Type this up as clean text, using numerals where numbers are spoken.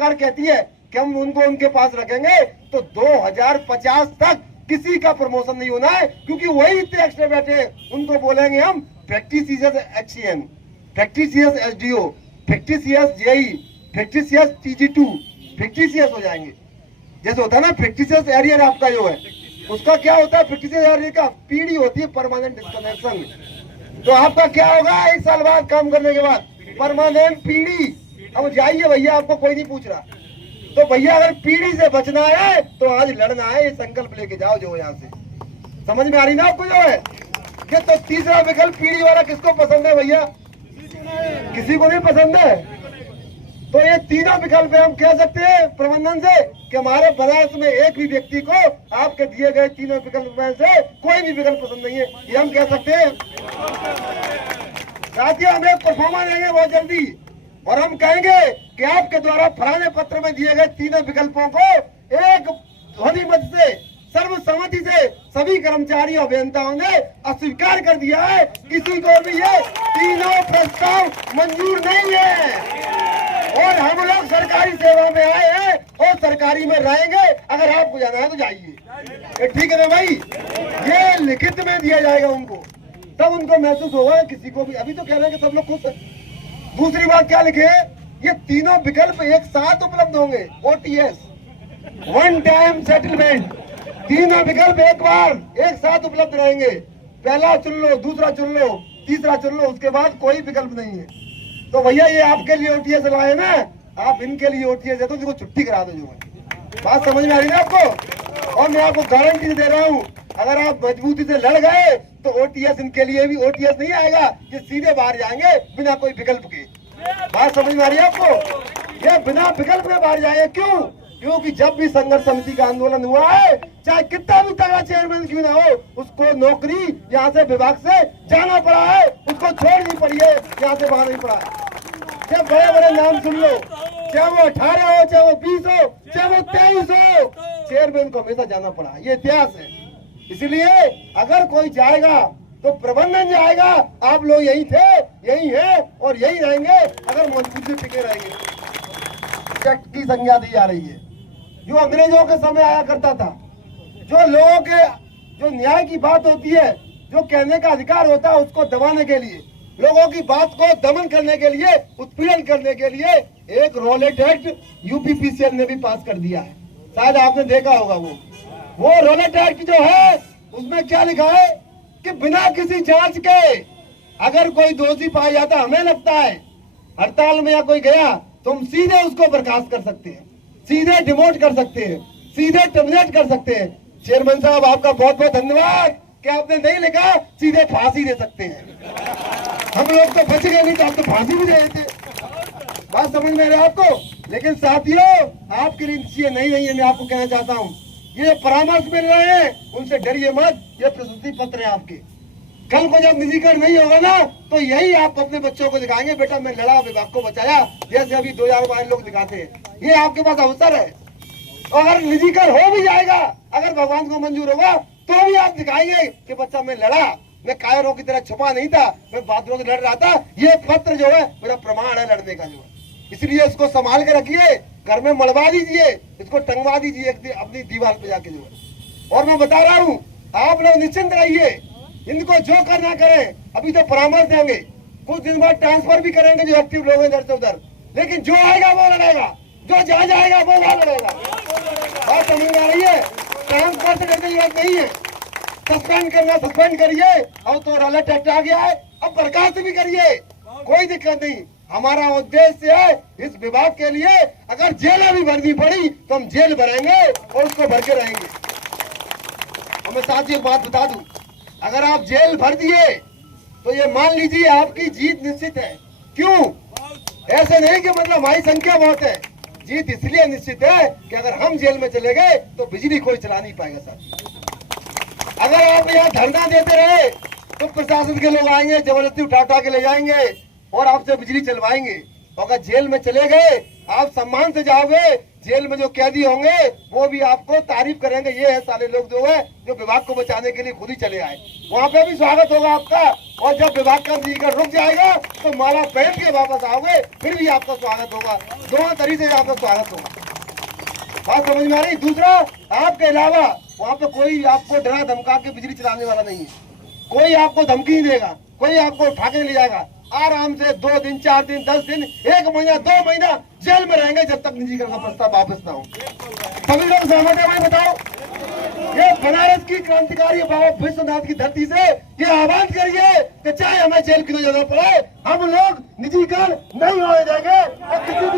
सरकार कहती है कि हम उनको उनके पास रखेंगे, तो 2050 तक किसी का प्रमोशन नहीं होना है, क्योंकि वही इतने एक्स्ट्रा बैठे हैं। उनको बोलेंगे हम factory CS HCN, factory CS SDO, factory CS JE, factory CS TG2, factory CS हो जाएंगे। जैसे होता है ना फैक्ट्री सीएस एरियर आपका जो है, उसका क्या होता है, फैक्ट्री सीएस एरियर का पीढ़ी होती है परमानेंट डिस्कनेक्शन। तो आपका क्या होगा 1 साल बाद काम करने के बाद, परमानेंट पीढ़ी। अब जाइए भैया, आपको कोई नहीं पूछ रहा। तो भैया अगर पीढ़ी से बचना है तो आज लड़ना है, ये संकल्प लेके जाओ जो यहाँ से। समझ में आ रही ना आपको जो है कि तो तीसरा विकल्प पीढ़ी वाला किसको पसंद है भैया? किसी को नहीं पसंद है। तो ये तीनों विकल्प हम कह सकते हैं प्रबंधन से कि हमारे बनारस में एक भी व्यक्ति को आपके दिए गए तीनों विकल्प में से कोई भी विकल्प पसंद नहीं है, ये हम कह सकते हैं। साथियों, हम एक परफॉर्मेंस देंगे बहुत जल्दी और हम कहेंगे कि आपके द्वारा फलाने पत्र में दिए गए तीनों विकल्पों को एक ध्वनि मत से सर्वसम्मति से सभी कर्मचारी अभियंताओं ने अस्वीकार कर दिया है। किसी को भी ये तीनों प्रस्ताव मंजूर नहीं है और हम लोग सरकारी सेवा में आए हैं और सरकारी में रहेंगे। अगर आपको जाना है तो जाइए, ठीक है ना भाई? ये लिखित में दिया जाएगा उनको, तब उनको महसूस होगा। किसी को भी अभी तो कह रहे हैं कि सब लोग खुश हैं। दूसरी बात क्या लिखे, ये तीनों विकल्प एक साथ उपलब्ध होंगे। OTS, वन टाइम सेटलमेंट, तीनों विकल्प एक बार एक साथ उपलब्ध रहेंगे। पहला चुन लो, दूसरा चुन लो, तीसरा चुन लो, उसके बाद कोई विकल्प नहीं है। तो भैया ये आपके लिए OTS लाए ना, आप इनके लिए OTS है तो इनको छुट्टी करा दो। जो है बात समझ में आ रही है आपको? और मैं आपको गारंटी दे रहा हूँ, अगर आप मजबूती से लड़ गए तो OTS इनके लिए भी OTS नहीं आएगा, ये सीधे बाहर जाएंगे बिना कोई विकल्प के। बात समझ में आ रही है आपको? ये बिना विकल्प में बाहर जाएंगे। क्यों? क्योंकि जब भी संघर्ष समिति का आंदोलन हुआ है, चाहे कितना भी तगड़ा चेयरमैन क्यों ना हो, उसको नौकरी यहाँ से विभाग से जाना पड़ा है, उसको छोड़नी पड़ी है, यहाँ से बाहर नहीं पड़ा है। चाहे बड़े बड़े नाम सुन लो, चाहे वो 18 हो, चाहे वो 20 हो, चाहे वो 23 हो, चेयरमैन को हमेशा जाना पड़ा। ये इतिहास है। इसलिए अगर कोई जाएगा तो प्रबंधन जाएगा। आप लोग यही थे, यही है और यही रहेंगे अगर मजबूत से टिके रहेंगे। चट की संज्ञा दी जा रही है जो अंग्रेजों के समय आया करता था। जो लोगों के जो न्याय की बात होती है, जो कहने का अधिकार होता है, उसको दबाने के लिए, लोगों की बात को दमन करने के लिए, उत्पीड़न करने के लिए एक रोलेट एक्ट UPPCL ने भी पास कर दिया है। शायद आपने देखा होगा। वो रोलेट एक्ट जो है उसमें क्या लिखा है कि बिना किसी जांच के अगर कोई दोषी पाया जाता, हमें लगता है हड़ताल में या कोई गया, तुम सीधे उसको बर्खास्त कर सकते हैं, सीधे डिमोट कर सकते हैं, सीधे टर्मिनेट कर सकते हैं। चेयरमैन साहब आपका बहुत बहुत धन्यवाद कि आपने नहीं लिखा, सीधे फांसी दे सकते हैं। हम लोग तो बच गए, नहीं तो आप तो फांसी भी दे देते। बात समझ में आ रही है आपको? लेकिन साथियों, आपके लिए नहीं है। मैं आपको कहना चाहता हूँ, ये परामर्श मिल रहे हैं, उनसे डरिए मत। ये प्रस्तुति पत्र है आपके। कल को जब निजीकरण नहीं होगा ना, तो यही आप अपने बच्चों को दिखाएंगे, बेटा मैं लड़ा, विभाग को बचाया, जैसे अभी 2012 लोग दिखाते हैं। ये आपके पास अवसर है। और अगर निजीकरण हो भी जाएगा, अगर भगवान को मंजूर होगा, तो भी आप दिखाएंगे कि बच्चा मैं लड़ा, मैं कायरों की तरह छुपा नहीं था, मैं बादलों से लड़ रहा था। ये पत्र जो है मेरा प्रमाण है लड़ने का जो है। इसलिए इसको संभाल के रखिए, घर में मड़वा दीजिए, इसको टंगवा दीजिए अपनी दीवार पे जाके जो है। और मैं बता रहा हूँ, आप लोग निश्चिंत रहिए, इनको जो करना करें। अभी तो परामर्श देंगे, कुछ दिन बाद ट्रांसफर भी करेंगे जो एक्टिव लोग हैं इधर से उधर, लेकिन जो आएगा वो लड़ेगा, जो जहाँ जाएगा वो वहाँ लड़ेगा। और समझ में आ रही है? ट्रांसफर से डरने की बात नहीं है। सस्पेंड करना सस्पेंड करिए, और तो अलर्ट एक्ट आ गया है, अब बर्खास्त भी करिए, कोई दिक्कत नहीं। हमारा उद्देश्य है इस विभाग के लिए अगर जेल भी भरनी पड़ी तो हम जेल भरेंगे और उसको भर के रहेंगे। और मैं साथ ही एक बात बता दूं, अगर आप जेल भर दिए तो ये मान लीजिए आपकी जीत निश्चित है। क्यों? ऐसे नहीं कि मतलब हमारी संख्या बहुत है, जीत इसलिए निश्चित है कि अगर हम जेल में चले गए तो बिजली कोई चला नहीं पाएगा साहब। अगर आप यहाँ धरना देते रहे तो प्रशासन के लोग आएंगे, जबरदस्ती उठा के ले जाएंगे और आपसे बिजली चलवाएंगे। और अगर जेल में चले गए, आप सम्मान से जाओगे, जेल में जो कैदी होंगे वो भी आपको तारीफ करेंगे, ये है साले लोग जो है जो विभाग को बचाने के लिए खुद ही चले आए। वहाँ पे भी स्वागत होगा आपका, और जब विभाग का अधिकारी रुक जाएगा तो माला पहन के वापस आओगे, फिर भी आपका स्वागत होगा। दोनों तरीके से आपका स्वागत होगा। बात समझ में आ रही? दूसरा, आपके अलावा वहाँ पे कोई आपको डरा धमका के बिजली चलाने वाला नहीं है, कोई आपको धमकी नहीं देगा, कोई आपको उठा के ले जाएगा। आराम से 2 दिन 4 दिन 10 दिन 1 महीना 2 महीना जेल में रहेंगे जब तक निजीकरण का प्रस्ताव वापस ना हो। सभी लोग सहमत है? भाई बताओ। ये बनारस की क्रांतिकारी बाबा विश्वनाथ की धरती से ये आह्वान करिए कि चाहे हमें जेल क्यों जाना पड़े, हम लोग निजीकरण नहीं होने देंगे और किसी